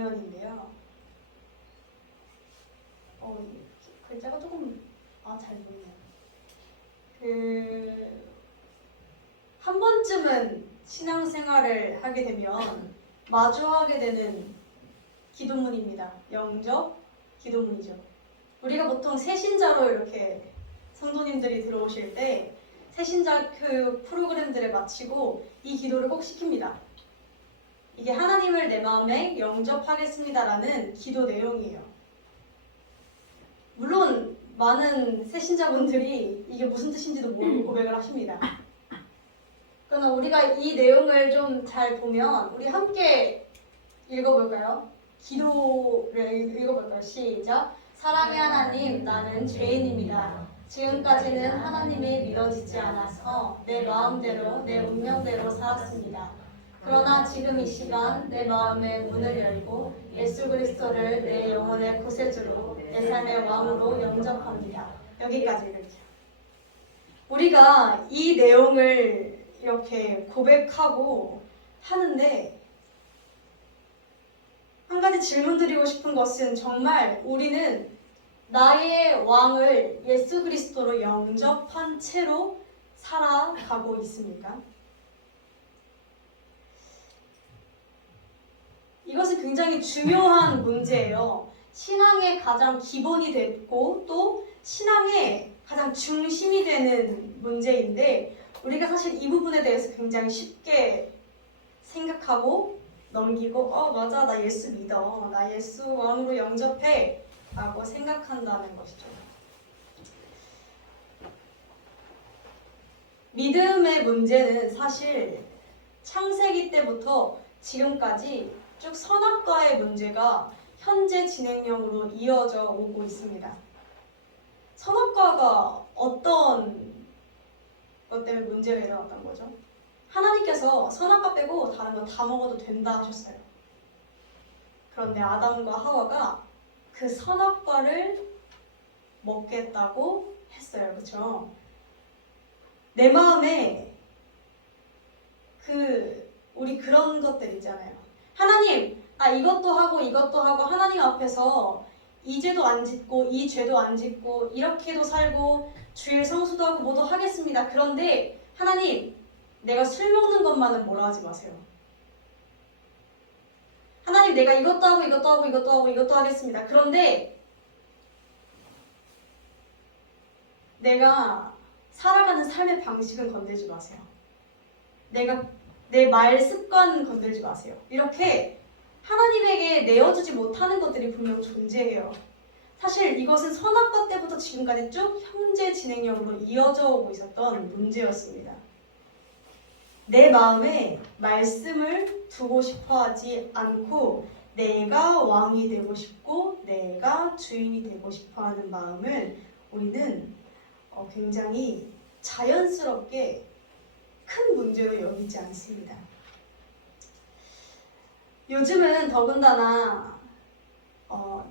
장면인데요. 글자가 조금 잘 보이네요. 한 번쯤은 신앙생활을 하게 되면 마주하게 되는 기도문입니다. 영접 기도문이죠. 우리가 보통 새신자로 이렇게 성도님들이 들어오실 때 새신자 교육 프로그램들을 마치고 이 기도를 꼭 시킵니다. 이게 하나님을 내 마음에 영접하겠습니다라는 기도 내용이에요. 물론 많은 새신자분들이 이게 무슨 뜻인지도 모르고 고백을 하십니다. 그러나 우리가 이 내용을 좀 잘 보면 우리 함께 읽어볼까요? 기도를 읽어볼까요? 시작! 사랑의 하나님, 나는 죄인입니다. 지금까지는 하나님이 믿어지지 않아서 내 마음대로, 내 운명대로 살았습니다. 그러나 지금 이 시간 내 마음의 문을 열고 예수 그리스도를 내 영혼의 구세주로, 내 삶의 왕으로 영접합니다. 여기까지 읽을게요. 우리가 이 내용을 이렇게 고백하고 하는데 한 가지 질문 드리고 싶은 것은 정말 우리는 나의 왕을 예수 그리스도로 영접한 채로 살아가고 있습니까? 이것은 굉장히 중요한 문제예요. 신앙의 가장 기본이 됐고 또 신앙의 가장 중심이 되는 문제인데 우리가 사실 이 부분에 대해서 굉장히 쉽게 생각하고 넘기고 맞아, 나 예수 믿어, 나 예수 왕으로 영접해 라고 생각한다는 것이죠. 믿음의 문제는 사실 창세기 때부터 지금까지 쭉 선악과의 문제가 현재 진행형으로 이어져 오고 있습니다. 선악과가 어떤 것 때문에 문제가 일어났던 거죠? 하나님께서 선악과 빼고 다른 거 다 먹어도 된다 하셨어요. 그런데 아담과 하와가 그 선악과를 먹겠다고 했어요. 그렇죠? 내 마음에 우리 그런 것들 있잖아요. 하나님, 이것도 하고 이것도 하고 하나님 앞에서 이 죄도 안 짓고 이 죄도 안 짓고 이렇게도 살고 주일 성수도 하고 뭐도 하겠습니다. 그런데 하나님, 내가 술 먹는 것만은 뭐라 하지 마세요. 하나님, 내가 이것도 하고 이것도 하고 이것도 하고 이것도 하겠습니다. 그런데 내가 살아가는 삶의 방식은 건들지 마세요. 내가 내 말 습관 건들지 마세요. 이렇게 하나님에게 내어주지 못하는 것들이 분명 존재해요. 사실 이것은 선악과 때부터 지금까지 쭉 현재 진행형으로 이어져 오고 있었던 문제였습니다. 내 마음에 말씀을 두고 싶어 하지 않고 내가 왕이 되고 싶고 내가 주인이 되고 싶어 하는 마음을 우리는 굉장히 자연스럽게 큰 문제로 여기지 않습니다. 요즘은 더군다나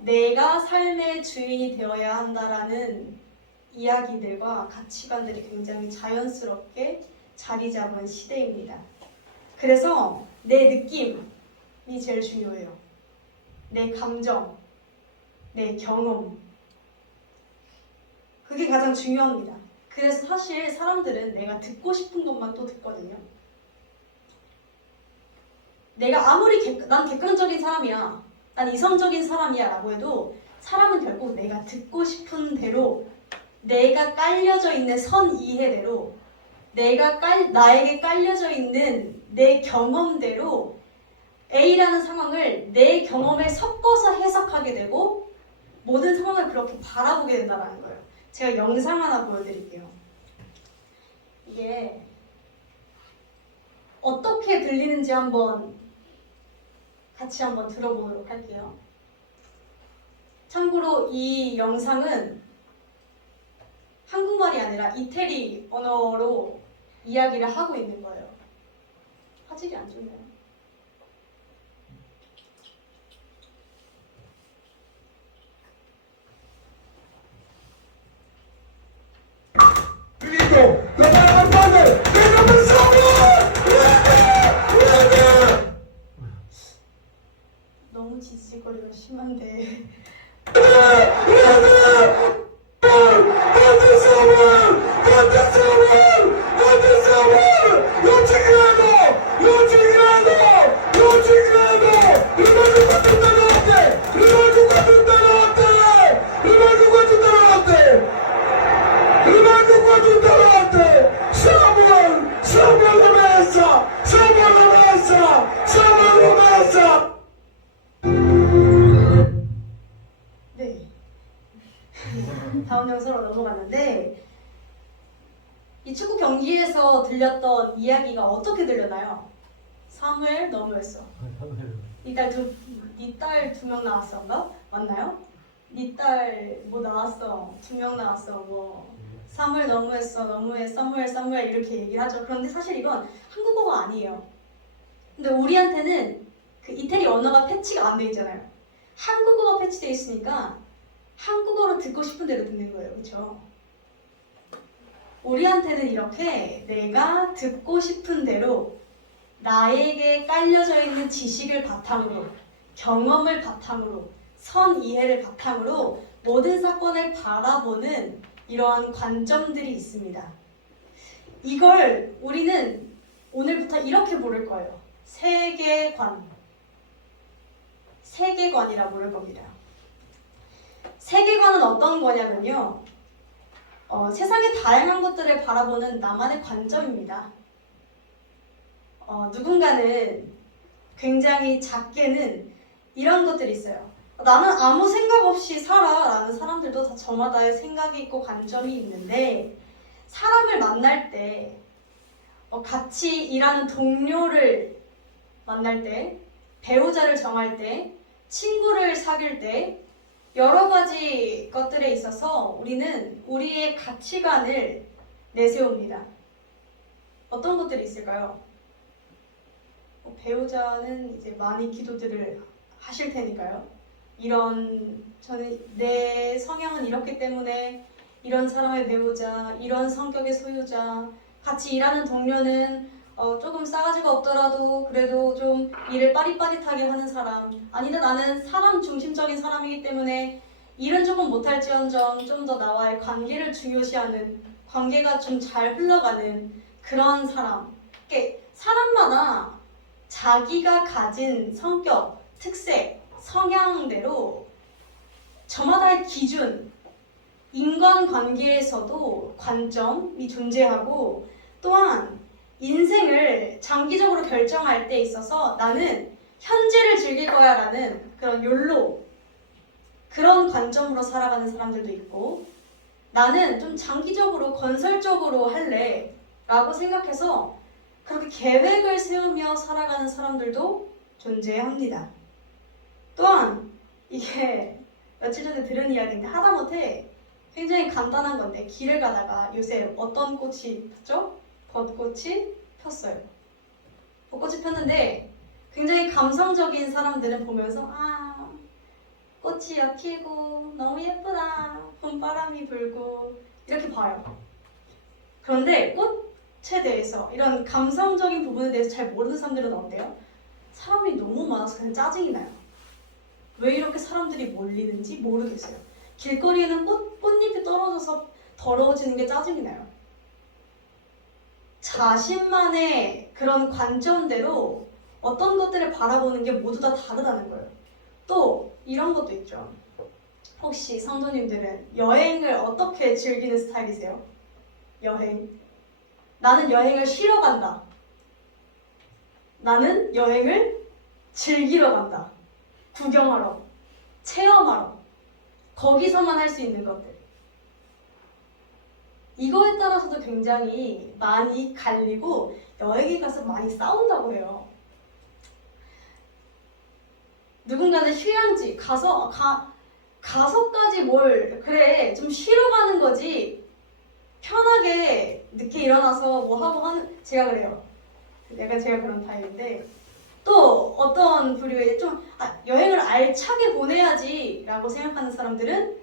내가 삶의 주인이 되어야 한다라는 이야기들과 가치관들이 굉장히 자연스럽게 자리 잡은 시대입니다. 그래서 내 느낌이 제일 중요해요. 내 감정, 내 경험. 그게 가장 중요합니다. 그래서 사실 사람들은 내가 듣고 싶은 것만 또 듣거든요. 내가 아무리 난 객관적인 사람이야, 난 이성적인 사람이야 라고 해도 사람은 결국 내가 듣고 싶은 대로 내가 깔려져 있는 선 이해대로 나에게 깔려져 있는 내 경험대로 A라는 상황을 내 경험에 섞어서 해석하게 되고 모든 상황을 그렇게 바라보게 된다는 거예요. 제가 영상 하나 보여드릴게요. 이게 어떻게 들리는지 같이 한번 들어보도록 할게요. 참고로 이 영상은 한국말이 아니라 이태리 언어로 이야기를 하고 있는 거예요. 화질이 안 좋네요. 너무 지지거리가 심한데. 네. 다음 영상으로 넘어갔는데 이 축구 경기에서 들렸던 이야기가 어떻게 들렸나요? 사무엘 너무했어. 니 딸 두 명 나왔어인가? 맞나요? 니 딸 뭐 나왔어. 2명 나왔어. 뭐 사무엘 너무했어. 너무해. 사무엘 이렇게 얘기를 하죠. 그런데 사실 이건 한국어가 아니에요. 근데 우리한테는 그 이태리 언어가 패치가 안 돼 있잖아요. 한국어가 패치돼 있으니까 한국어로 듣고 싶은 대로 듣는 거예요. 그렇죠? 우리한테는 이렇게 내가 듣고 싶은 대로 나에게 깔려져 있는 지식을 바탕으로, 경험을 바탕으로, 선 이해를 바탕으로 모든 사건을 바라보는 이러한 관점들이 있습니다. 이걸 우리는 오늘부터 이렇게 부를 거예요. 세계관. 세계관이라 부를 겁니다. 세계관은 어떤 거냐면요. 세상의 다양한 것들을 바라보는 나만의 관점입니다. 누군가는 굉장히 작게는 이런 것들이 있어요. 나는 아무 생각 없이 살아 라는 사람들도 다 저마다의 생각이 있고 관점이 있는데 사람을 만날 때 같이 일하는 동료를 만날 때 배우자를 정할 때 친구를 사귈 때 여러 가지 것들에 있어서 우리는 우리의 가치관을 내세웁니다. 어떤 것들이 있을까요? 배우자는 이제 많이 기도들을 하실 테니까요. 저는 내 성향은 이렇기 때문에 이런 사람의 배우자, 이런 성격의 소유자, 같이 일하는 동료는 조금 싸가지가 없더라도 그래도 좀 일을 빠릿빠릿하게 하는 사람. 아니다, 나는 사람 중심적인 사람이기 때문에 일은 조금 못할지언정 좀 더 나와의 관계를 중요시하는, 관계가 좀 잘 흘러가는 그런 사람. 사람마다 자기가 가진 성격, 특색, 성향대로 저마다의 기준, 인간관계에서도 관점이 존재하고 또한 인생을 장기적으로 결정할 때 있어서 나는 현재를 즐길 거야 라는 그런 욜로, 그런 관점으로 살아가는 사람들도 있고 나는 좀 장기적으로 건설적으로 할래 라고 생각해서 그렇게 계획을 세우며 살아가는 사람들도 존재합니다. 또한 이게 며칠 전에 들은 이야기인데 하다못해 굉장히 간단한 건데 길을 가다가 요새 어떤 꽃이 폈죠? 벚꽃이 폈어요. 벚꽃이 폈는데 굉장히 감성적인 사람들은 보면서 꽃이 피고 너무 예쁘다, 봄바람이 불고 이렇게 봐요. 그런데 꽃에 대해서 이런 감성적인 부분에 대해서 잘 모르는 사람들은 어때요? 사람이 너무 많아서 그냥 짜증이 나요. 왜 이렇게 사람들이 몰리는지 모르겠어요. 길거리에는 꽃잎이 떨어져서 더러워지는 게 짜증이 나요. 자신만의 그런 관점대로 어떤 것들을 바라보는 게 모두 다 다르다는 거예요. 또 이런 것도 있죠. 혹시 성도님들은 여행을 어떻게 즐기는 스타일이세요? 여행. 나는 여행을 쉬러 간다. 나는 여행을 즐기러 간다. 구경하러, 체험하러, 거기서만 할 수 있는 것들. 이거에 따라서도 굉장히 많이 갈리고 여행에 가서 많이 싸운다고 해요. 누군가는 휴양지 가서까지 그래 좀 쉬러 가는 거지 편하게 늦게 일어나서 뭐 하고 하는, 제가 그래요. 제가 그런 타입인데 또 어떤 부류의 여행을 알차게 보내야지 라고 생각하는 사람들은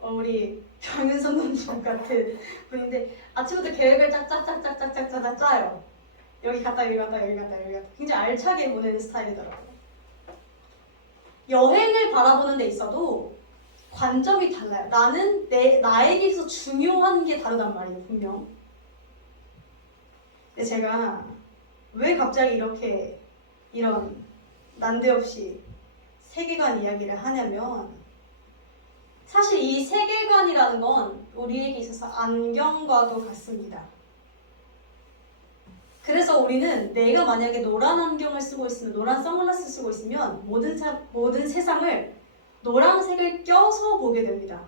우리 병윤선 선생님 같은 분인데 아침부터 계획을 짝짝짝짝짝짝짝 짜요. 여기 갔다 여기 갔다 여기 갔다 여기 갔다 굉장히 알차게 보내는 스타일이더라고요. 여행을 바라보는 데 있어도 관점이 달라요. 나는 나에게 있어서 중요한 게 다르단 말이에요, 분명. 근데 제가 왜 갑자기 이렇게 이런 난데없이 세계관 이야기를 하냐면, 사실 이 세계관이라는 건 우리에게 있어서 안경과도 같습니다. 그래서 우리는 내가 만약에 노란 안경을 쓰고 있으면, 노란 선글라스 쓰고 있으면 모든 세상을 노란색을 껴서 보게 됩니다.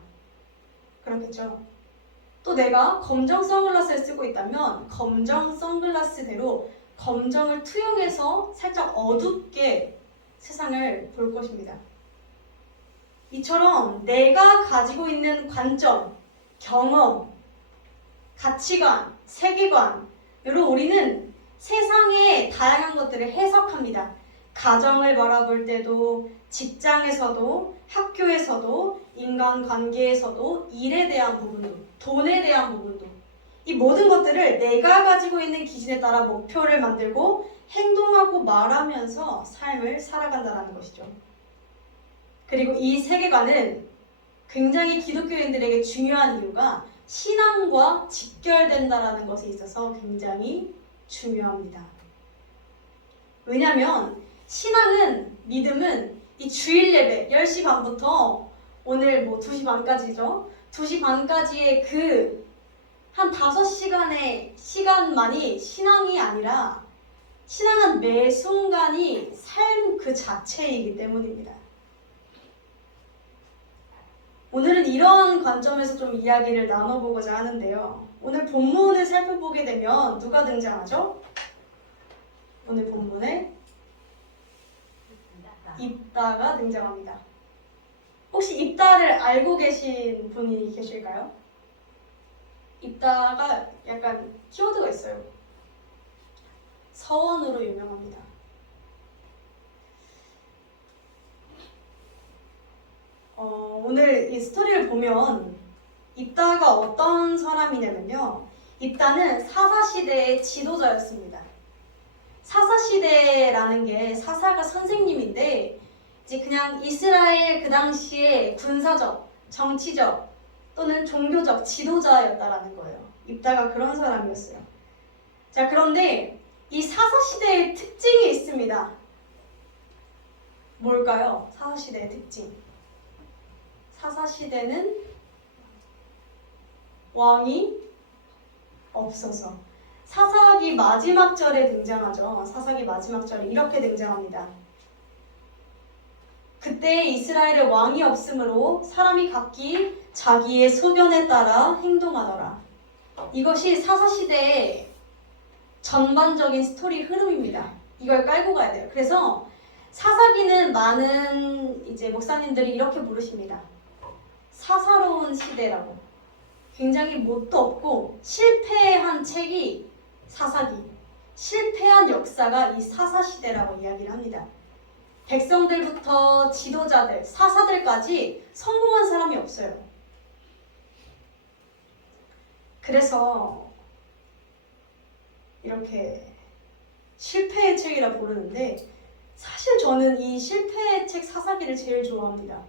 그렇겠죠? 또 내가 검정 선글라스를 쓰고 있다면 검정 선글라스대로 검정을 투영해서 살짝 어둡게 세상을 볼 것입니다. 이처럼 내가 가지고 있는 관점, 경험, 가치관, 세계관으로 우리는 세상의 다양한 것들을 해석합니다. 가정을 바라볼 때도, 직장에서도, 학교에서도, 인간관계에서도, 일에 대한 부분도, 돈에 대한 부분도, 이 모든 것들을 내가 가지고 있는 기준에 따라 목표를 만들고 행동하고 말하면서 삶을 살아간다는 것이죠. 그리고 이 세계관은 굉장히 기독교인들에게 중요한 이유가 신앙과 직결된다는 것에 있어서 굉장히 중요합니다. 왜냐하면 신앙은, 믿음은 이 주일 예배 10시 반부터 오늘 2시 반까지죠. 2시 반까지의 그 한 5시간의 시간만이 신앙이 아니라, 신앙은 매 순간이 삶 그 자체이기 때문입니다. 오늘은 이런 관점에서 좀 이야기를 나눠보고자 하는데요. 오늘 본문을 살펴보게 되면 누가 등장하죠? 오늘 본문에 입다가 등장합니다. 혹시 입다를 알고 계신 분이 계실까요? 입다가 약간 키워드가 있어요. 서원으로 유명합니다. 오늘 이 스토리를 보면 입다가 어떤 사람이냐면요. 입다는 사사시대의 지도자였습니다. 사사시대라는 게, 사사가 선생님인데 이제 그냥 이스라엘 그 당시에 군사적, 정치적 또는 종교적 지도자였다라는 거예요. 입다가 그런 사람이었어요. 자, 그런데 이 사사시대의 특징이 있습니다. 뭘까요? 사사시대의 특징. 사사시대는 왕이 없어서. 사사기 마지막 절에 등장하죠. 사사기 마지막 절에 이렇게 등장합니다. 그때 이스라엘에 왕이 없으므로 사람이 각기 자기의 소견에 따라 행동하더라. 이것이 사사시대의 전반적인 스토리 흐름입니다. 이걸 깔고 가야 돼요. 그래서 사사기는 많은 이제 목사님들이 이렇게 부르십니다. 사사로운 시대라고. 굉장히 뭣도 없고 실패한 책이 사사기, 실패한 역사가 이 사사시대라고 이야기를 합니다. 백성들부터 지도자들, 사사들까지 성공한 사람이 없어요. 그래서 이렇게 실패의 책이라 부르는데, 사실 저는 이 실패의 책 사사기를 제일 좋아합니다.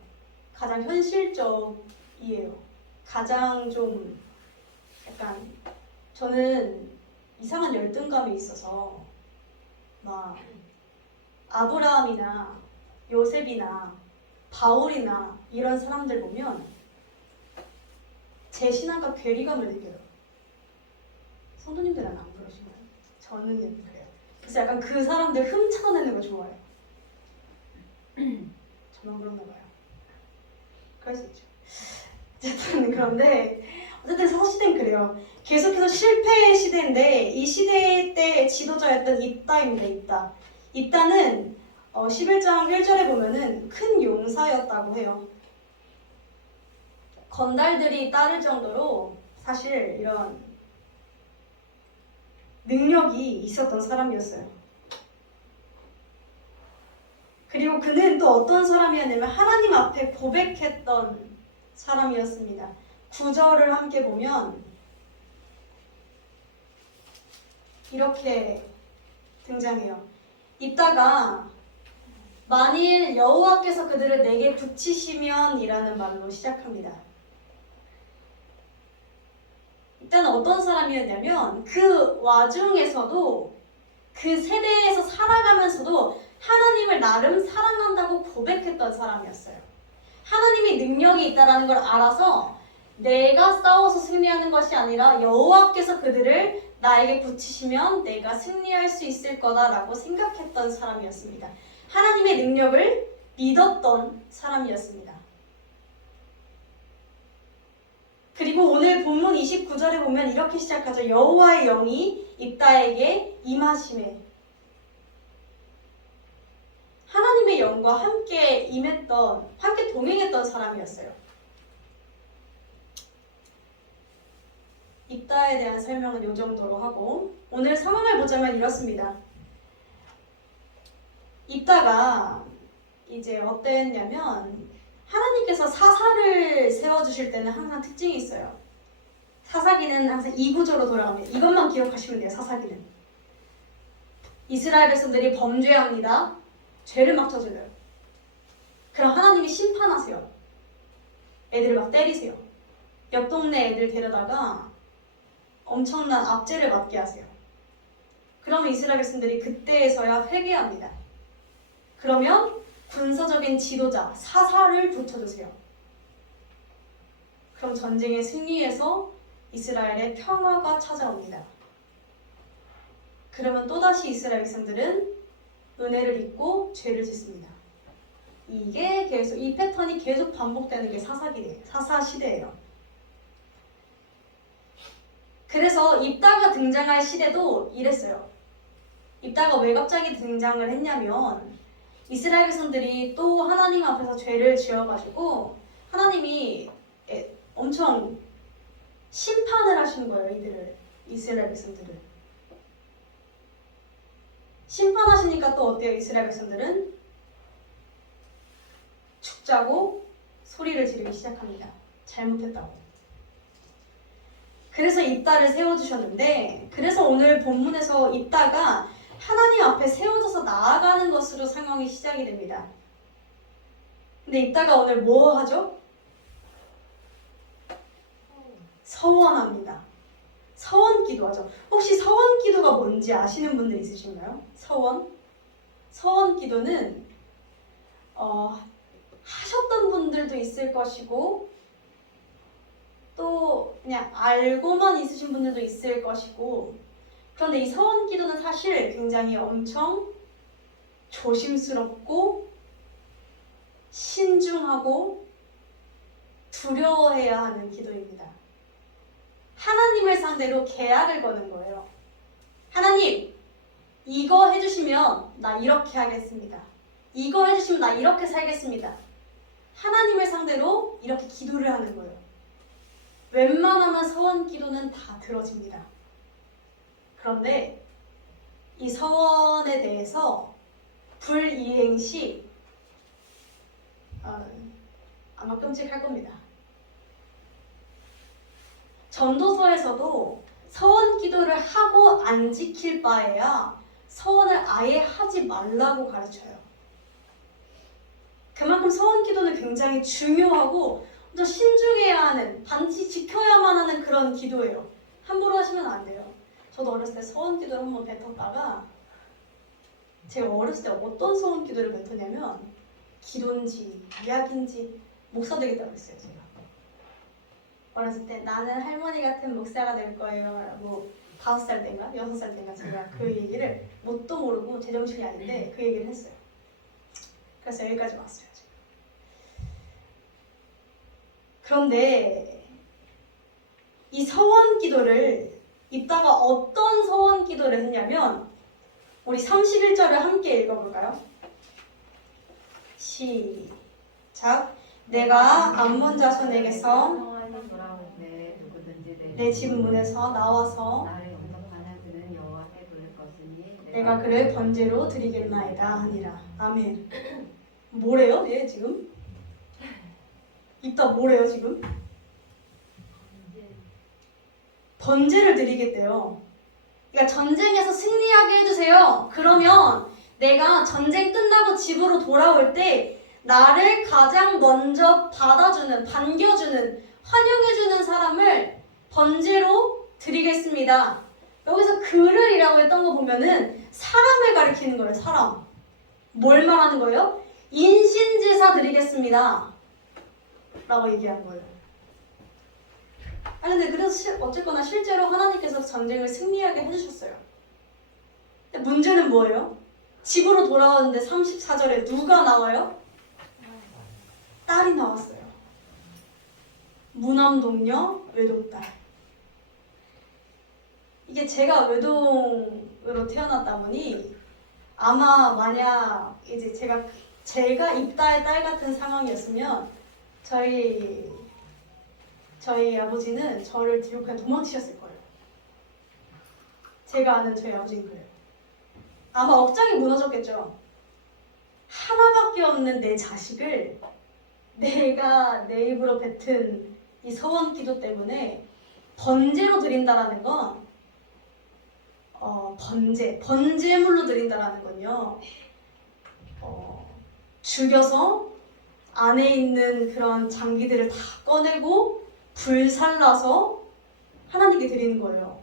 가장 현실적이에요. 가장 좀 약간, 저는 이상한 열등감이 있어서 막 아브라함이나 요셉이나 바울이나 이런 사람들 보면 제 신앙과 괴리감을 느껴요. 성도님들은 안 그러시나요? 저는 그래요. 그래서 약간 그 사람들 훔쳐내는 거 좋아해요. 저만 그런가 봐요. 그럴 수 있죠. 어쨌든 그런데 어쨌든 사사시대는 그래요. 계속해서 실패의 시대인데, 이 시대 때 지도자였던 입다입니다. 입다는 11장 1절에 보면은 큰 용사였다고 해요. 건달들이 따를 정도로 사실 이런 능력이 있었던 사람이었어요. 그리고 그는 또 어떤 사람이었냐면 하나님 앞에 고백했던 사람이었습니다. 9절을 함께 보면 이렇게 등장해요. 입다가 만일 여호와께서 그들을 내게 붙이시면 이라는 말로 시작합니다. 일단 어떤 사람이었냐면 그 와중에서도 그 세대에서 살아가면서도 하나님을 나름 사랑한다고 고백했던 사람이었어요. 하나님이 능력이 있다는 걸 알아서 내가 싸워서 승리하는 것이 아니라 여호와께서 그들을 나에게 붙이시면 내가 승리할 수 있을 거다라고 생각했던 사람이었습니다. 하나님의 능력을 믿었던 사람이었습니다. 그리고 오늘 본문 29절에 보면 이렇게 시작하죠. 여호와의 영이 입다에게 임하시매. 하나님의 영과 함께 함께 동행했던 사람이었어요. 입다에 대한 설명은 이 정도로 하고 오늘 상황을 보자면 이렇습니다. 입다가 이제 어땠냐면 하나님께서 사사를 세워주실 때는 항상 특징이 있어요. 사사기는 항상 이 구조로 돌아갑니다. 이것만 기억하시면 돼요. 사사기는. 이스라엘 백성들이 범죄합니다. 죄를 막 저질러요. 그럼 하나님이 심판하세요. 애들을 막 때리세요. 옆 동네 애들 데려다가 엄청난 압제를 받게 하세요. 그러면 이스라엘 백성들이 그때에서야 회개합니다. 그러면 군사적인 지도자, 사사를 붙여주세요. 그럼 전쟁의 승리에서 이스라엘의 평화가 찾아옵니다. 그러면 또다시 이스라엘 백성들은 은혜를 잊고 죄를 짓습니다. 이게 계속 이 패턴이 계속 반복되는 게 사사 시대예요. 그래서 입다가 등장할 시대도 이랬어요. 입다가 왜 갑자기 등장을 했냐면 이스라엘 백성들이 또 하나님 앞에서 죄를 지어가지고 하나님이 엄청 심판을 하시는 거예요. 이스라엘 백성들을. 심판하시니까 또 어때요? 이스라엘 백성들은 죽자고 소리를 지르기 시작합니다. 잘못했다고. 그래서 입다를 세워주셨는데 그래서 오늘 본문에서 입다가 하나님 앞에 세워져서 나아가는 것으로 상황이 시작이 됩니다. 근데 입다가 오늘 뭐 하죠? 서원합니다. 서원 기도하죠. 혹시 서원 기도가 뭔지 아시는 분들 있으신가요? 서원 기도는 하셨던 분들도 있을 것이고 또 그냥 알고만 있으신 분들도 있을 것이고 그런데 이 서원 기도는 사실 굉장히 엄청 조심스럽고 신중하고 두려워해야 하는 기도입니다. 하나님을 상대로 계약을 거는 거예요. 하나님, 이거 해주시면 나 이렇게 하겠습니다. 이거 해주시면 나 이렇게 살겠습니다. 하나님을 상대로 이렇게 기도를 하는 거예요. 웬만하면 서원 기도는 다 들어집니다. 그런데 이 서원에 대해서 불이행 시 아마 끔찍할 겁니다. 전도서에서도 서원 기도를 하고 안 지킬 바에야 서원을 아예 하지 말라고 가르쳐요. 그만큼 서원 기도는 굉장히 중요하고 또 신중해야 하는, 반드시 지켜야만 하는 그런 기도예요. 함부로 하시면 안 돼요. 저도 어렸을 때 서원 기도를 한번 뱉었다가 제가 어렸을 때 어떤 서원 기도를 뱉었냐면 기도인지 이야기인지 목사 되겠다고 했어요. 제가 어렸을 때 나는 할머니 같은 목사가 될 거예요. 뭐 5살 때인가 6살 때인가 제가 그 얘기를 뭣도 모르고 제정신이 아닌데 그 얘기를 했어요. 그래서 여기까지 왔어요. 지금. 그런데 이 서원 기도를 입다가 어떤 서원 기도를 했냐면 우리 31절을 함께 읽어볼까요? 시작. 내가 암몬 자손에게서 내 집 문에서 나와서 내가 그를 번제로 드리겠나이다 하니라. 아멘. 뭐래요? 얘 지금? 입다 뭐래요 지금? 번제를 드리겠대요. 그러니까 전쟁에서 승리하게 해주세요. 그러면 내가 전쟁 끝나고 집으로 돌아올 때 나를 가장 먼저 받아주는, 반겨주는, 환영해주는 사람을 번제로 드리겠습니다. 여기서 그를이라고 했던 거 보면은 사람을 가리키는 거예요. 사람. 뭘 말하는 거예요? 인신제사 드리겠습니다 라고 얘기한 거예요. 근데 그래서 어쨌거나 실제로 하나님께서 전쟁을 승리하게 해주셨어요. 근데 문제는 뭐예요? 집으로 돌아왔는데 34절에 누가 나와요? 딸이 나왔어요. 무남동녀 외동딸. 이게 제가 외동으로 태어났다 보니 아마 만약 이제 제가 입다의 딸 같은 상황이었으면 저희 아버지는 저를 뒤로 그냥 도망치셨을 거예요. 제가 아는 저희 아버지는 그래요. 아마 억장이 무너졌겠죠. 하나밖에 없는 내 자식을 내가 내 입으로 뱉은 이 서원 기도 때문에 번제로 드린다라는 건 번제물로 드린다라는 건요. 죽여서 안에 있는 그런 장기들을 다 꺼내고 불살라서 하나님께 드리는 거예요.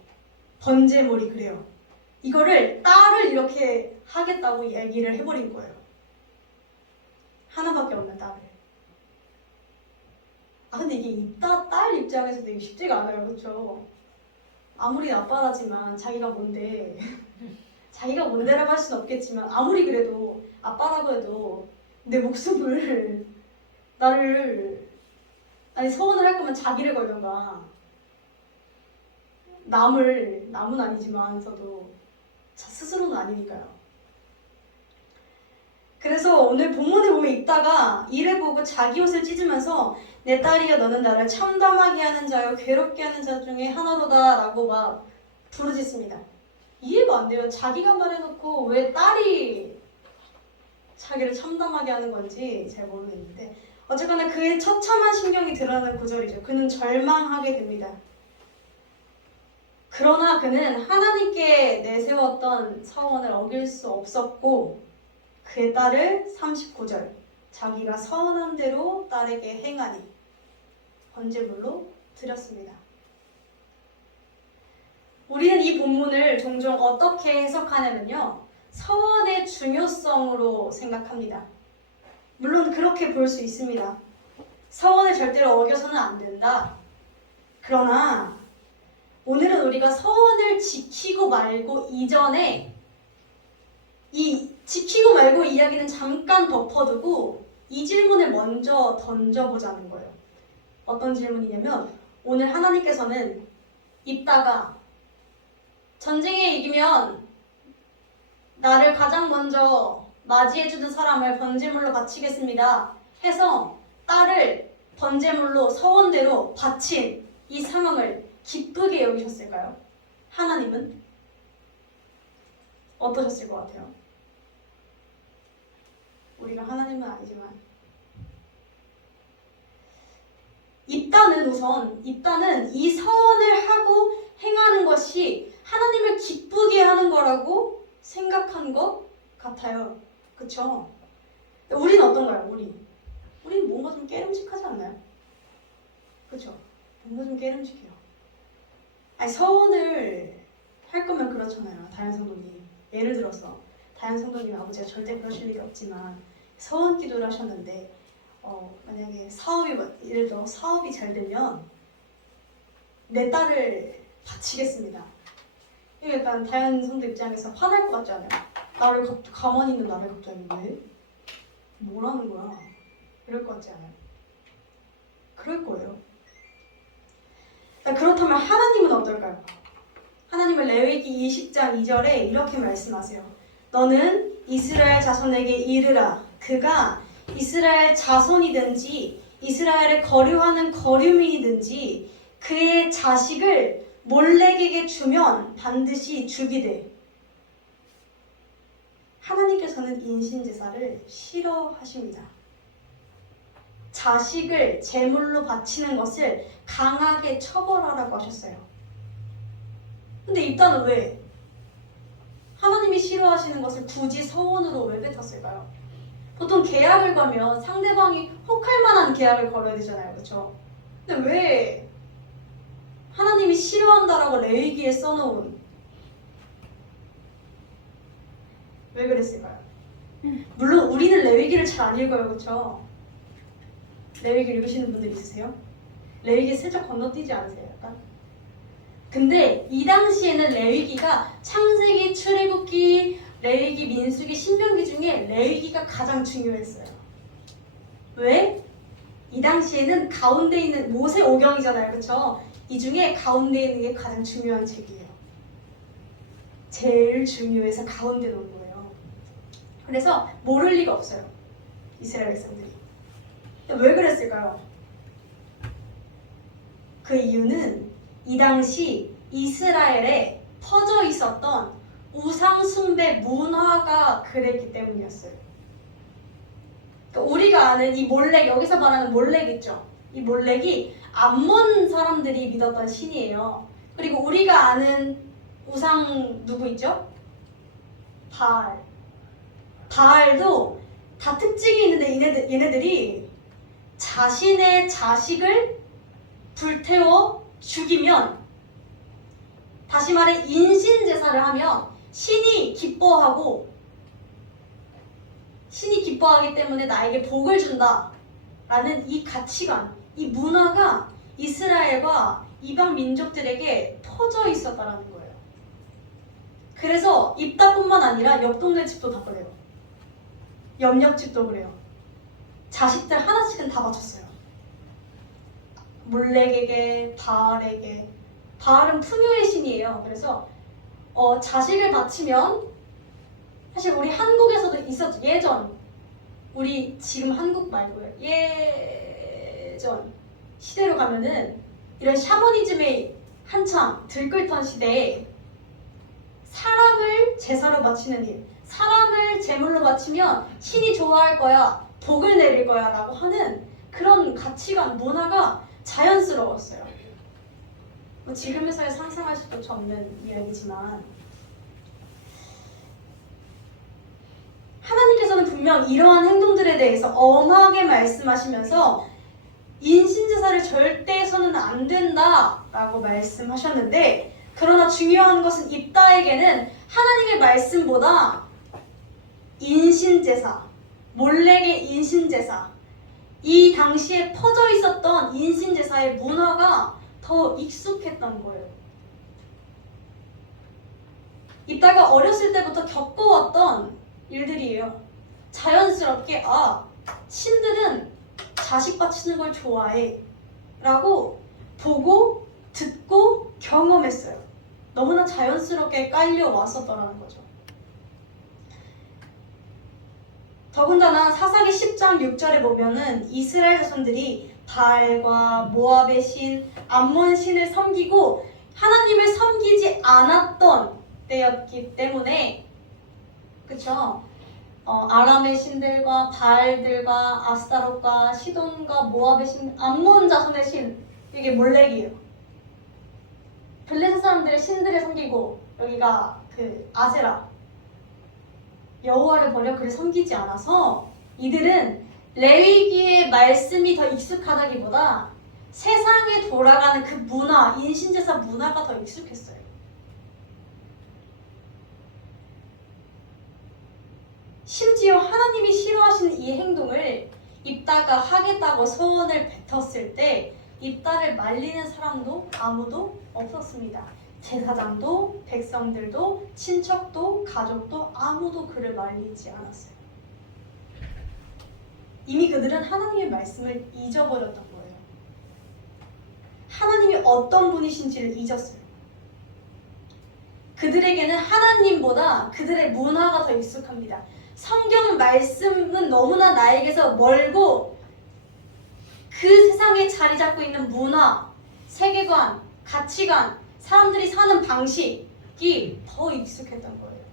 번제물이 그래요. 이거를 딸을 이렇게 하겠다고 얘기를 해버린 거예요. 하나밖에 없는 딸을. 근데 이게 딸 입장에서도 이게 쉽지가 않아요. 그렇죠? 아무리 아빠라지만 자기가 뭔데 자기가 뭔데라고 할 수는 없겠지만 아무리 그래도 아빠라고 해도 내 목숨을 서원을 할 거면 자기를 걸던가 남은 아니지만서도 스스로는 아니니까요. 그래서 오늘 본문에 보면 입다가 이를 보고 자기 옷을 찢으면서 내 딸이여 너는 나를 참담하게 하는 자요 괴롭게 하는 자 중에 하나로다 라고 막 부르짖습니다. 이해가 안 돼요. 자기가 말해놓고 왜 딸이 자기를 참담하게 하는 건지 잘 모르겠는데 어쨌거나 그의 처참한 심경이 드러나는 구절이죠. 그는 절망하게 됩니다. 그러나 그는 하나님께 내세웠던 서원을 어길 수 없었고 그의 딸을 39절 자기가 서원한 대로 딸에게 행하니 번제물로 드렸습니다. 우리는 이 본문을 종종 어떻게 해석하냐면요. 서원의 중요성으로 생각합니다. 물론 그렇게 볼 수 있습니다. 서원을 절대로 어겨서는 안 된다. 그러나 오늘은 우리가 서원을 지키고 말고 이전에 이 지키고 말고 이야기는 잠깐 덮어두고 이 질문을 먼저 던져보자는 거예요. 어떤 질문이냐면 오늘 하나님께서는 입다가 전쟁에 이기면 나를 가장 먼저 맞이해주는 사람을 번제물로 바치겠습니다 해서 딸을 번제물로 서원대로 바친 이 상황을 기쁘게 여기셨을까요? 하나님은 어떠셨을 것 같아요? 우리가 하나님은 아니지만 입다는 이 서원을 하고 행하는 것이 하나님을 기쁘게 하는 거라고 생각한 것 같아요. 그쵸? 우리는 어떤가요? 우리는 뭔가 좀 깨름직하지 않나요? 그쵸? 뭔가 좀 깨름직해요. 서원을 할 거면 그렇잖아요. 다현 성도님. 예를 들어서 다현 성도님 아버지가 절대 그러실 일이 없지만 서원 기도를 하셨는데 만약에 예를 들어 사업이 잘 되면 내 딸을 바치겠습니다. 이게 약간 다현 성도 입장에서 화날 것 같지 않아요? 가만히 있는 나를 갑자기 왜? 뭐라는 거야? 이럴 것 같지 않아요? 그럴 거예요. 그렇다면 하나님은 어떨까요? 하나님은 레위기 20장 2절에 이렇게 말씀하세요. 너는 이스라엘 자손에게 이르라. 그가 이스라엘 자손이든지 이스라엘을 거류하는 거류민이든지 그의 자식을 몰렉에게 주면 반드시 죽이되. 하나님께서는 인신제사를 싫어하십니다. 자식을 제물로 바치는 것을 강하게 처벌하라고 하셨어요. 근데 입다는 왜? 하나님이 싫어하시는 것을 굳이 서원으로 왜 뱉었을까요? 보통 계약을 걸면 상대방이 혹할 만한 계약을 걸어야 되잖아요. 그렇죠? 근데 왜 하나님이 싫어한다라고 레위기에 써놓은 왜 그랬을까요? 물론 우리는 레위기를 잘 안 읽어요. 그렇죠? 레위기 읽으시는 분들 있으세요? 레위기 슬쩍 건너뛰지 않으세요? 약간? 근데 이 당시에는 레위기가 창세기, 출애굽기, 레위기, 민수기, 신명기 중에 레위기가 가장 중요했어요. 왜? 이 당시에는 가운데 있는 모세오경이잖아요. 그렇죠? 이 중에 가운데 있는 게 가장 중요한 책이에요. 제일 중요해서 가운데 놓은 거예요. 그래서 모를 리가 없어요. 이스라엘 백성들이. 왜 그랬을까요? 그 이유는 이 당시 이스라엘에 퍼져 있었던 우상 숭배 문화가 그랬기 때문이었어요. 그러니까 우리가 아는 이 몰렉, 여기서 말하는 몰렉 있죠? 이 몰렉이 암몬 사람들이 믿었던 신이에요. 그리고 우리가 아는 우상 누구 있죠? 바알. 바알도 다 특징이 있는데 얘네들이 자신의 자식을 불태워 죽이면, 다시 말해 인신 제사를 하면 신이 기뻐하기 때문에 나에게 복을 준다 라는 이 가치관, 이 문화가 이스라엘과 이방 민족들에게 퍼져 있었다라는 거예요. 그래서 입다뿐만 아니라 옆 동네 집도 다 그래요. 옆 집도 그래요. 자식들 하나씩은 다 바쳤어요. 몰렉에게, 바알에게. 바알은 풍요의 신이에요. 그래서 자식을 바치면, 사실 우리 한국에서도 있었죠. 예전, 우리 지금 한국 말고요. 예전 시대로 가면은 이런 샤머니즘에 한창 들끓던 시대에 사람을 제사로 바치는 일, 사람을 제물로 바치면 신이 좋아할 거야, 복을 내릴 거야 라고 하는 그런 가치관, 문화가 자연스러웠어요. 지금에서야 상상할 수도 없는 이야기지만, 하나님께서는 분명 이러한 행동들에 대해서 엄하게 말씀하시면서 인신제사를 절대 해서는 안 된다라고 말씀하셨는데, 그러나 중요한 것은 입다에게는 하나님의 말씀보다 인신제사, 몰렉의 인신제사, 이 당시에 퍼져 있었던 인신제사의 문화가 더 익숙했던 거예요. 입다가 어렸을 때부터 겪어왔던 일들이에요. 자연스럽게 신들은 자식 바치는 걸 좋아해 라고 보고 듣고 경험했어요. 너무나 자연스럽게 깔려왔었더라는 거죠. 더군다나 사사기 10장 6절에 보면은 이스라엘 자손들이 바알과 모압의 신, 암몬 신을 섬기고 하나님을 섬기지 않았던 때였기 때문에, 그쵸? 아람의 신들과 바알들과 아스타롯과 시돈과 모압의 신, 암몬 자손의 신, 이게 몰렉이에요. 블레셋 사람들의 신들을 섬기고, 여기가 그 아세라, 여호와를 버려 그를 섬기지 않아서 이들은 레위기의 말씀이 더 익숙하다기보다 세상에 돌아가는 그 문화, 인신제사 문화가 더 익숙했어요. 심지어 하나님이 싫어하시는 이 행동을 입다가 하겠다고 소원을 뱉었을 때 입다를 말리는 사람도 아무도 없었습니다. 제사장도 백성들도 친척도 가족도 아무도 그를 말리지 않았어요. 이미 그들은 하나님의 말씀을 잊어버렸던 거예요. 하나님이 어떤 분이신지를 잊었어요. 그들에게는 하나님보다 그들의 문화가 더 익숙합니다. 성경 말씀은 너무나 나에게서 멀고 그 세상에 자리 잡고 있는 문화, 세계관, 가치관, 사람들이 사는 방식이 더 익숙했던 거예요.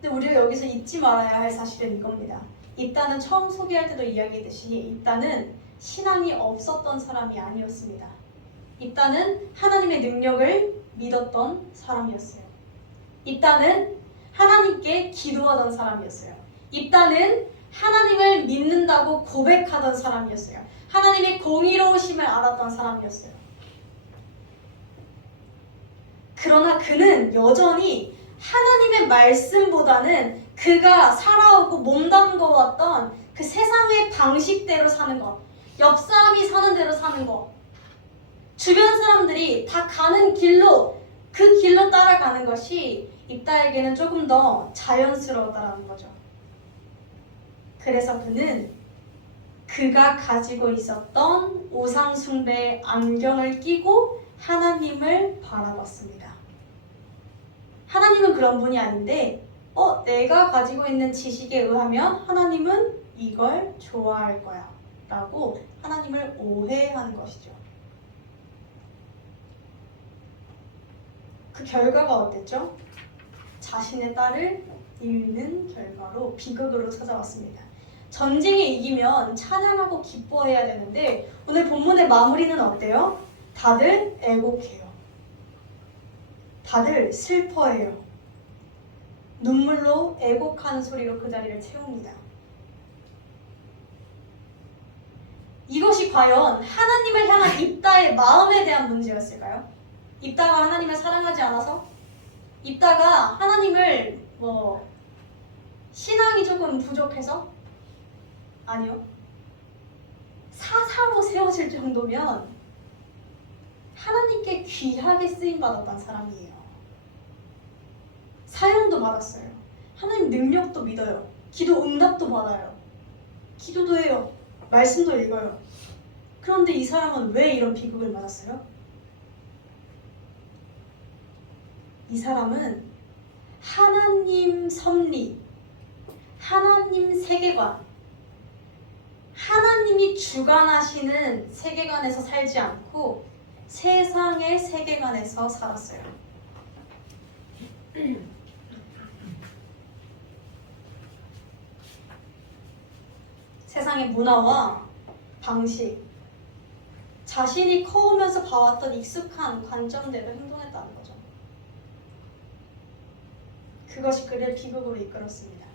근데 우리가 여기서 잊지 말아야 할 사실은 이겁니다. 입다는 처음 소개할 때도 이야기했듯이 입다는 신앙이 없었던 사람이 아니었습니다. 입다는 하나님의 능력을 믿었던 사람이었어요. 입다는 하나님께 기도하던 사람이었어요. 입다는 하나님을 믿는다고 고백하던 사람이었어요. 하나님의 공의로우심을 알았던 사람이었어요. 그러나 그는 여전히 하나님의 말씀보다는 그가 살아오고 몸담궈왔던 그 세상의 방식대로 사는 것, 옆 사람이 사는 대로 사는 것, 주변 사람들이 다 가는 길로 그 길로 따라가는 것이 입다에게는 조금 더 자연스러웠다는 거죠. 그래서 그는 그가 가지고 있었던 우상숭배의 안경을 끼고 하나님을 바라봤습니다. 하나님은 그런 분이 아닌데 내가 가지고 있는 지식에 의하면 하나님은 이걸 좋아할 거야 라고 하나님을 오해하는 것이죠. 그 결과가 어땠죠? 자신의 딸을 잃는 결과로 비극으로 찾아왔습니다. 전쟁에 이기면 찬양하고 기뻐해야 되는데 오늘 본문의 마무리는 어때요? 다들 애곡해요. 다들 슬퍼해요. 눈물로 애곡하는 소리로 그 자리를 채웁니다. 이것이 과연 하나님을 향한 입다의 마음에 대한 문제였을까요? 입다가 하나님을 사랑하지 않아서? 입다가 하나님을 신앙이 조금 부족해서? 아니요. 사사로 세워질 정도면 하나님께 귀하게 쓰임받았던 사람이에요. 사용도 받았어요. 하나님 능력도 믿어요. 기도 응답도 받아요. 기도도 해요. 말씀도 읽어요. 그런데 이 사람은 왜 이런 비극을 맞았어요? 이 사람은 하나님 섭리, 하나님 세계관, 하나님이 주관하시는 세계관에서 살지 않고 세상의 세계관에서 살았어요. 세상의 문화와 방식, 자신이 커오면서 봐왔던 익숙한 관점대로 행동했다는 거죠. 그것이 그를 비극으로 이끌었습니다.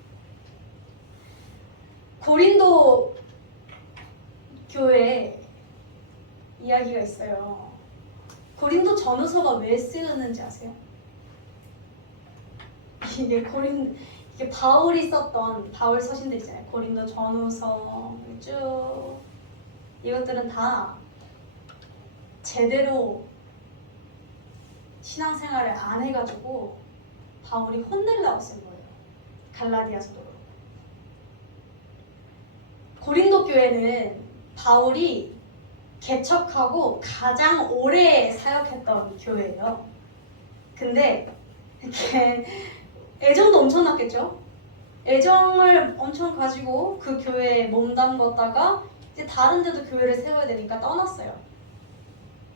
고린도 교회 이야기가 있어요. 고린도 전후서가 왜 쓰였는지 아세요? 이게 바울이 썼던 바울 서신들 있잖아요. 고린도 전후서 쭉 이것들은 다 제대로 신앙생활을 안 해가지고 바울이 혼내려고 쓴 거예요. 갈라디아서도 그렇고. 고린도 교회는 바울이 개척하고 가장 오래 사역했던 교회예요. 근데 이렇게 애정도 엄청났겠죠? 애정을 엄청 가지고 그 교회에 몸담궜다가 이제 다른 데도 교회를 세워야 되니까 떠났어요.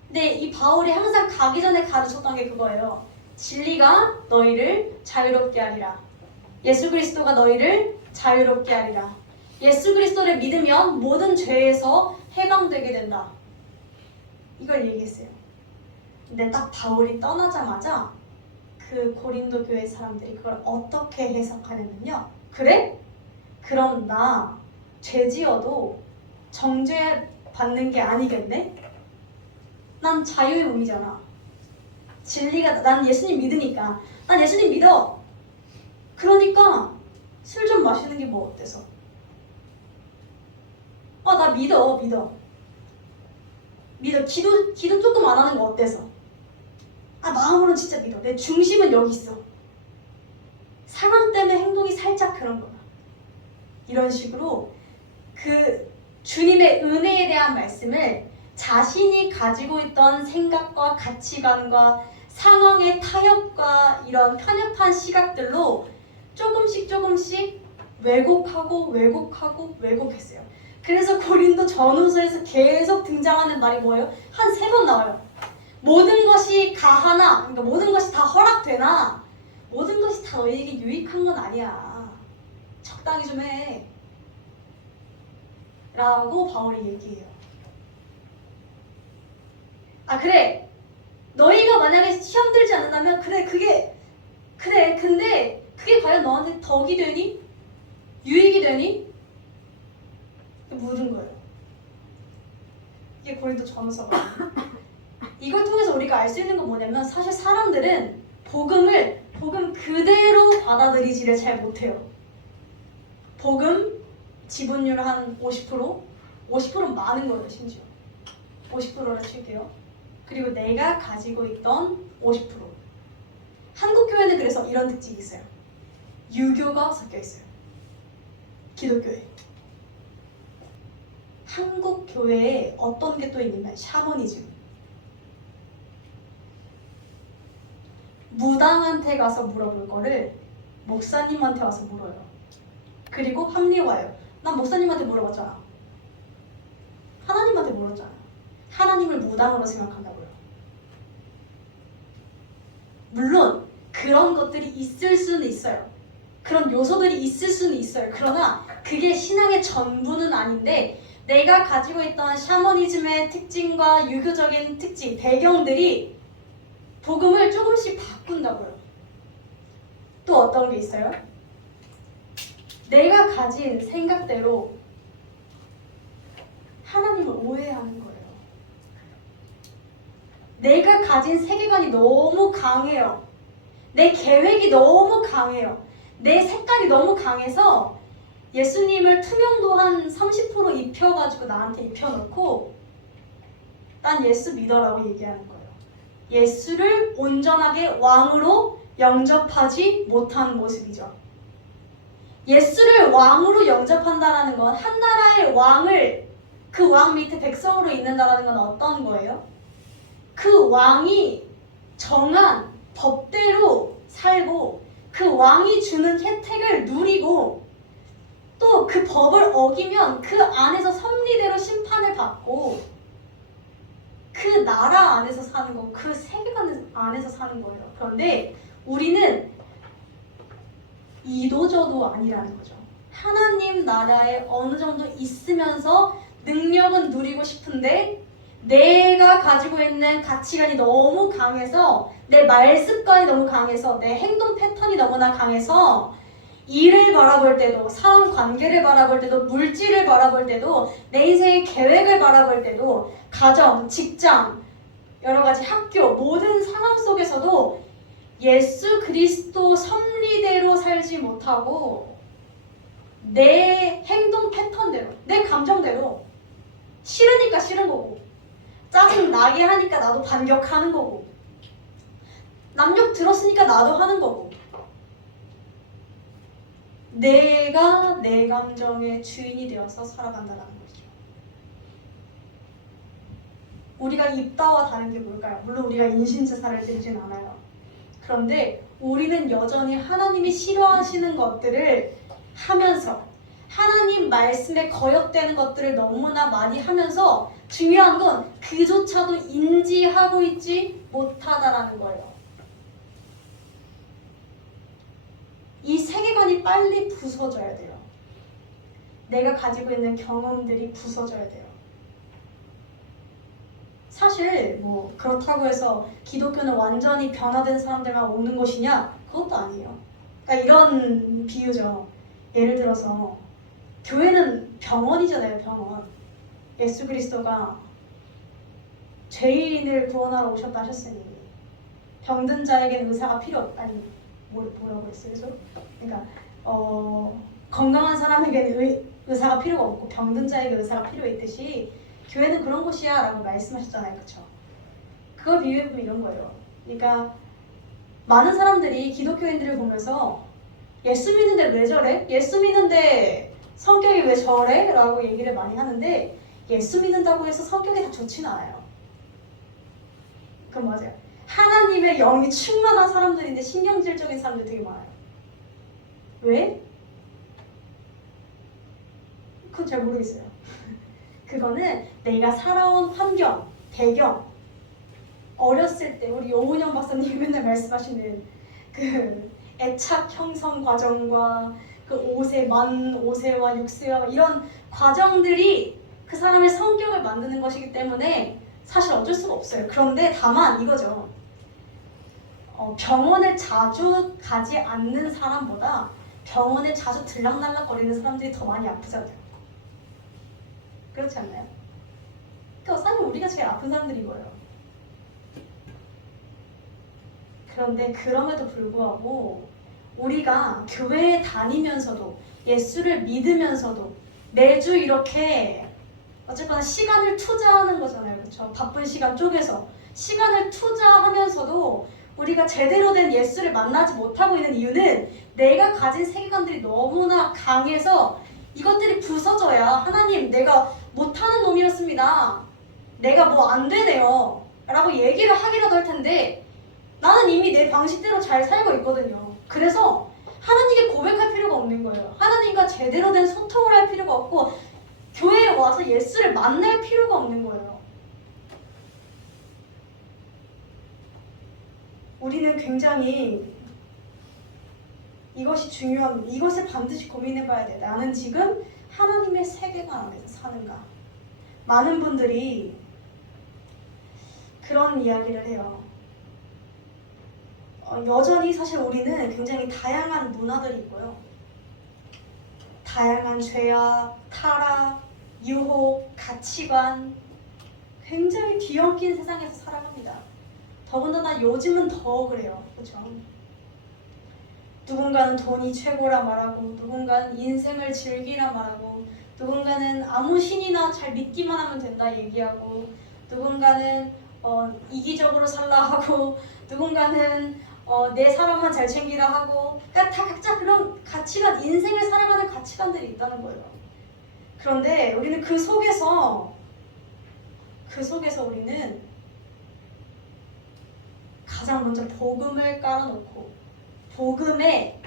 근데 이 바울이 항상 가기 전에 가르쳤던 게 그거예요. 진리가 너희를 자유롭게 하리라. 예수 그리스도가 너희를 자유롭게 하리라. 예수 그리스도를 믿으면 모든 죄에서 해방되게 된다. 이걸 얘기했어요. 근데 딱 바울이 떠나자마자 그 고린도 교회 사람들이 그걸 어떻게 해석하냐면요. 그래? 그럼 나 죄지어도 정죄 받는 게 아니겠네? 난 자유의 몸이잖아. 진리가 난 예수님 믿으니까. 난 예수님 믿어. 그러니까 술 좀 마시는 게 뭐 어때서? 나 믿어. 기도 조금 안 하는 거 어때서? 마음으로는 진짜 믿어. 내 중심은 여기 있어. 상황 때문에 행동이 살짝 그런 거야. 이런 식으로 그 주님의 은혜에 대한 말씀을 자신이 가지고 있던 생각과 가치관과 상황의 타협과 이런 편협한 시각들로 조금씩 왜곡했어요. 그래서 고린도 전후서에서 계속 등장하는 말이 뭐예요? 한 3번 나와요. 모든 것이 가하나, 그러니까 모든 것이 다 허락되나 모든 것이 다 너희에게 유익한 건 아니야. 적당히 좀 해. 라고 바울이 얘기해요. 그래. 너희가 만약에 시험 들지 않는다면 그래 근데 그게 과연 너한테 덕이 되니? 유익이 되니? 묻은 거예요. 이게 고린도 전서거든요. 이걸 통해서 우리가 알 수 있는 건 뭐냐면 사실 사람들은 복음 그대로 받아들이지를 잘 못해요. 복음 지분율 한 50%? 50%는 많은 거예요, 심지어. 50%를 칠게요. 그리고 내가 가지고 있던 50%. 한국 교회는 그래서 이런 특징이 있어요. 유교가 섞여 있어요. 기독교에. 한국 교회에 어떤 게 또 있냐면 샤머니즘. 무당한테 가서 물어볼 거를 목사님한테 와서 물어요. 그리고 합리화해요. 난 목사님한테 물어봤잖아. 하나님한테 물었잖아. 하나님을 무당으로 생각한다고요. 물론 그런 것들이 있을 수는 있어요. 그런 요소들이 있을 수는 있어요. 그러나 그게 신앙의 전부는 아닌데 내가 가지고 있던 샤머니즘의 특징과 유교적인 특징, 배경들이 복음을 조금씩 바꾼다고요. 또 어떤 게 있어요? 내가 가진 생각대로 하나님을 오해하는 거예요. 내가 가진 세계관이 너무 강해요. 내 계획이 너무 강해요. 내 색깔이 너무 강해서 예수님을 투명도 한 30% 입혀가지고 나한테 입혀놓고 난 예수 믿어라고 얘기하는 거예요. 예수를 온전하게 왕으로 영접하지 못한 모습이죠. 예수를 왕으로 영접한다는 건 한 나라의 왕을 그 왕 밑에 백성으로 있는다는 건 어떤 거예요? 그 왕이 정한 법대로 살고 그 왕이 주는 혜택을 누리고 또 그 법을 어기면 그 안에서 섭리대로 심판을 받고 그 나라 안에서 사는 거, 그 세계관 안에서 사는 거예요. 그런데 우리는 이도저도 아니라는 거죠. 하나님 나라에 어느 정도 있으면서 능력은 누리고 싶은데 내가 가지고 있는 가치관이 너무 강해서 내 말습관이 너무 강해서 내 행동 패턴이 너무나 강해서 일을 바라볼 때도 사람 관계를 바라볼 때도 물질을 바라볼 때도 내 인생의 계획을 바라볼 때도 가정, 직장, 여러 가지 학교 모든 상황 속에서도 예수 그리스도 섭리대로 살지 못하고 내 행동 패턴대로 내 감정대로 싫으니까 싫은 거고 짜증 나게 하니까 나도 반격하는 거고 남욕 들었으니까 나도 하는 거고 내가 내 감정의 주인이 되어서 살아간다는 것이죠. 우리가 입다와 다른 게 뭘까요? 물론 우리가 인신제사를 드리진 않아요. 그런데 우리는 여전히 하나님이 싫어하시는 것들을 하면서 하나님 말씀에 거역되는 것들을 너무나 많이 하면서 중요한 건 그조차도 인지하고 있지 못하다라는 거예요. 이 세계관이 빨리 부서져야 돼요. 내가 가지고 있는 경험들이 부서져야 돼요. 사실 뭐 그렇다고 해서 기독교는 완전히 변화된 사람들만 오는 것이냐? 그것도 아니에요. 그러니까 이런 비유죠. 예를 들어서 교회는 병원이잖아요. 병원. 예수 그리스도가 죄인을 구원하러 오셨다 하셨으니 병든 자에게는 의사가 아니 뭐라고 했어요? 그래서 그러니까 건강한 사람에게는 의사가 필요가 없고 병든 자에게 의사가 필요했듯이 교회는 그런 곳이야 라고 말씀하셨잖아요. 그쵸? 그걸 비유해보면 이런 거예요. 그러니까 많은 사람들이 기독교인들을 보면서 예수 믿는데 왜 저래? 예수 믿는데 성격이 왜 저래? 라고 얘기를 많이 하는데 예수 믿는다고 해서 성격이 다 좋진 않아요. 그건 맞아요. 하나님의 영이 충만한 사람들인데 신경질적인 사람들이 되게 많아요. 왜? 그건 잘 모르겠어요. 그거는 내가 살아온 환경, 배경, 어렸을 때 우리 오은영 박사님이 맨날 말씀하시는 그 애착 형성 과정과 그 5세, 만 5세와 6세와 이런 과정들이 그 사람의 성격을 만드는 것이기 때문에 사실 어쩔 수가 없어요. 그런데 다만 이거죠. 병원에 자주 가지 않는 사람보다 병원에 자주 들락날락거리는 사람들이 더 많이 아프잖아요. 그렇지 않나요? 그러니까 사실 우리가 제일 아픈 사람들인 거예요. 그런데 그럼에도 불구하고 우리가 교회에 다니면서도 예수를 믿으면서도 매주 이렇게 어쨌거나 시간을 투자하는 거잖아요. 그렇죠? 바쁜 시간 쪼개서 시간을 투자하면서도 우리가 제대로 된 예수를 만나지 못하고 있는 이유는 내가 가진 세계관들이 너무나 강해서 이것들이 부서져야 하나님 내가 못하는 놈이었습니다. 내가 뭐 안 되네요 라고 얘기를 하기라도 할 텐데 나는 이미 내 방식대로 잘 살고 있거든요. 그래서 하나님께 고백할 필요가 없는 거예요. 하나님과 제대로 된 소통을 할 필요가 없고 교회에 와서 예수를 만날 필요가 없는 거예요. 우리는 굉장히 이것이 중요한, 이것을 반드시 고민해봐야 돼. 나는 지금 하나님의 세계관 안에서 사는가? 많은 분들이 그런 이야기를 해요. 여전히 사실 우리는 굉장히 다양한 문화들이 있고요. 다양한 죄악, 타락, 유혹, 가치관 굉장히 뒤엉킨 세상에서 살아갑니다. 더군다나 요즘은 더 그래요. 그렇죠? 누군가는 돈이 최고라 말하고 누군가는 인생을 즐기라 말하고 누군가는 아무 신이나 잘 믿기만 하면 된다 얘기하고 누군가는 이기적으로 살라 하고 누군가는 내 사람만 잘 챙기라 하고 그러니까 다 각자 그런 가치관, 인생을 살아가는 가치관들이 있다는 거예요. 그런데 우리는 그 속에서 우리는 가장 먼저 복음을 깔아놓고 복음에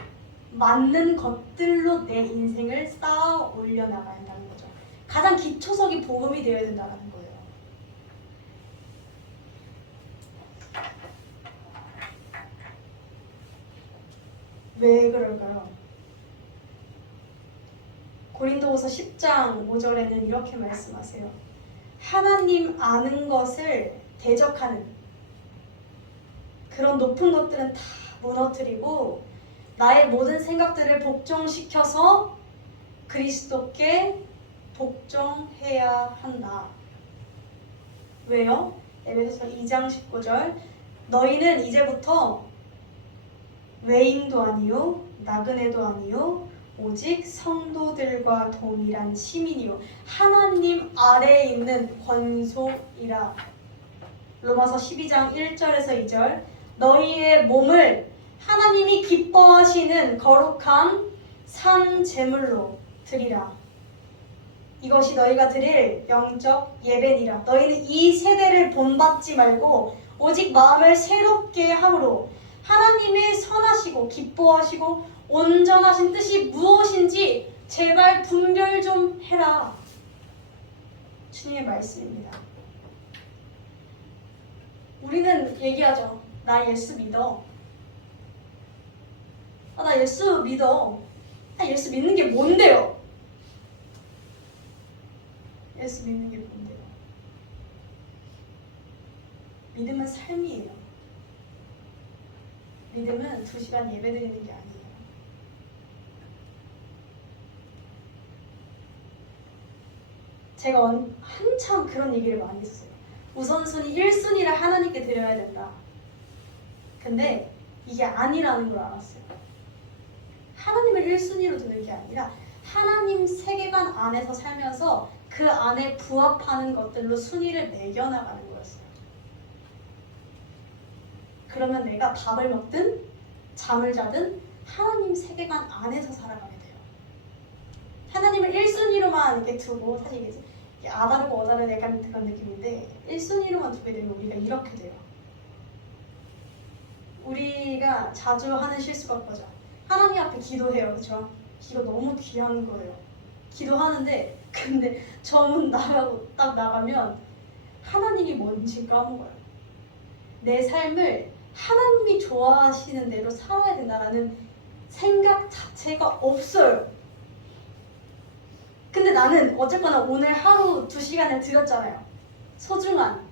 맞는 것들로 내 인생을 쌓아 올려나가야 한다는 거죠. 가장 기초석이 복음이 되어야 된다는 거예요. 왜 그럴까요? 고린도후서 10장 5절에는 이렇게 말씀하세요. 하나님 아는 것을 대적하는 그런 높은 것들은 다 무너뜨리고 나의 모든 생각들을 복종시켜서 그리스도께 복종해야 한다. 왜요? 에베소서 2장 19절 너희는 이제부터 외인도 아니요 나그네도 아니요 오직 성도들과 동일한 시민이요 하나님 아래에 있는 권속이라. 로마서 12장 1절에서 2절 너희의 몸을 하나님이 기뻐하시는 거룩한 산 제물로 드리라. 이것이 너희가 드릴 영적 예배니라. 너희는 이 세대를 본받지 말고 오직 마음을 새롭게 함으로 하나님의 선하시고 기뻐하시고 온전하신 뜻이 무엇인지 제발 분별 좀 해라. 주님의 말씀입니다. 우리는 얘기하죠. 나 예수 믿어. 나 예수 믿어. 예수 믿는 게 뭔데요? 예수 믿는 게 뭔데요? 믿음은 삶이에요. 믿음은 2시간 예배드리는 게 아니에요. 제가 한참 그런 얘기를 많이 했어요. 우선순위 1순위를 하나님께 드려야 된다. 근데 이게 아니라는 걸 알았어요. 하나님을 1순위로 두는 게 아니라 하나님 세계관 안에서 살면서 그 안에 부합하는 것들로 순위를 매겨나가는 거였어요. 그러면 내가 밥을 먹든 잠을 자든 하나님 세계관 안에서 살아가게 돼요. 하나님을 1순위로만 이렇게 두고 사실 이게 아다르고 어다르고 약간 그런 느낌인데 1순위로만 두게 되면 우리가 이렇게 돼요. 우리가 자주 하는 실수가 뭐죠? 하나님 앞에 기도해요. 그렇죠? 기도 너무 귀한 거예요. 기도하는데 근데 저 문 나가고 딱 나가면 하나님이 뭔지 까먹어요. 내 삶을 하나님이 좋아하시는 대로 살아야 된다는 생각 자체가 없어요. 근데 나는 어쨌거나 오늘 하루 2시간을 드렸잖아요. 소중한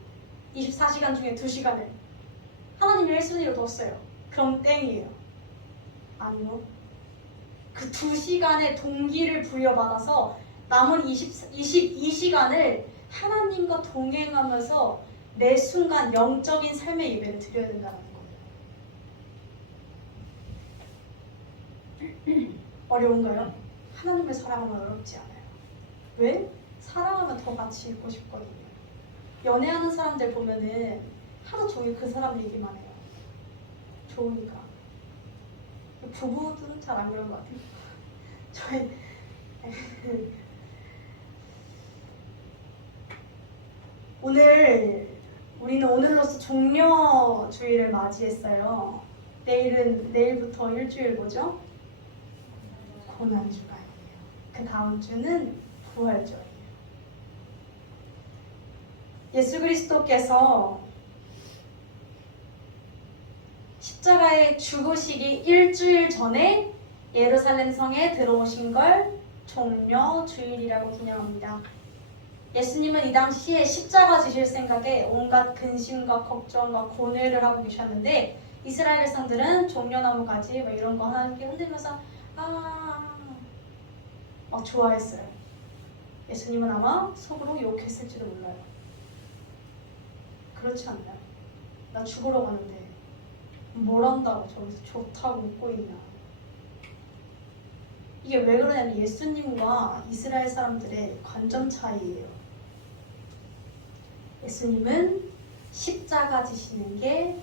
24시간 중에 2시간을 하나님을 1순위로 뒀어요. 그럼 땡이에요. 아니요. 그 2시간의 동기를 부여받아서 남은 22시간을 하나님과 동행하면서 매 순간 영적인 삶의 예배를 드려야 된다는 거예요. 어려운가요? 하나님을 사랑하면 어렵지 않아요. 왜? 사랑하면 더 같이 있고 싶거든요. 연애하는 사람들 보면은 하루 종일 그 사람 얘기만 해요. 좋으니까. 부부들은 잘 안 그런 것 같아요. 저희 우리는 오늘로써 종려주일을 맞이했어요. 내일부터 일주일 뭐죠? 고난주간이에요. 그 다음 주는 부활절이에요. 예수 그리스도께서 십자가에 죽으시기 일주일 전에 예루살렘 성에 들어오신 걸 종려주일이라고 기념합니다. 예수님은 이 당시에 십자가 지실 생각에 온갖 근심과 걱정과 고뇌를 하고 계셨는데 이스라엘 백성들은 종려나무 가지 뭐 이런 거 하나님께 흔들면서 좋아했어요. 예수님은 아마 속으로 욕했을지도 몰라요. 그렇지 않나요? 나 죽으러 가는데 뭘 한다고 저기서 좋다고 웃고 있냐. 이게 왜 그러냐면 예수님과 이스라엘 사람들의 관점 차이예요. 예수님은 십자가 지시는 게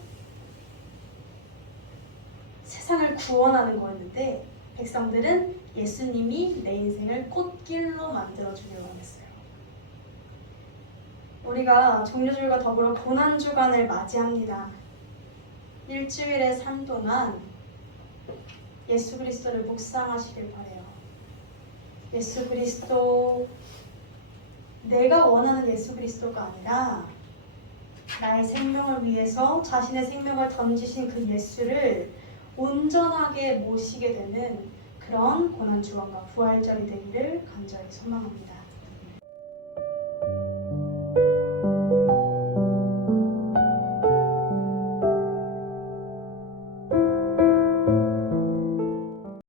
세상을 구원하는 거였는데 백성들은 예수님이 내 인생을 꽃길로 만들어주려고 했어요. 우리가 종려주일과 더불어 고난주간을 맞이합니다. 일주일의 삶 동안 예수 그리스도를 묵상하시길 바래요. 예수 그리스도, 내가 원하는 예수 그리스도가 아니라 나의 생명을 위해서 자신의 생명을 던지신 그 예수를 온전하게 모시게 되는 그런 고난주간과 부활절이 되기를 간절히 소망합니다.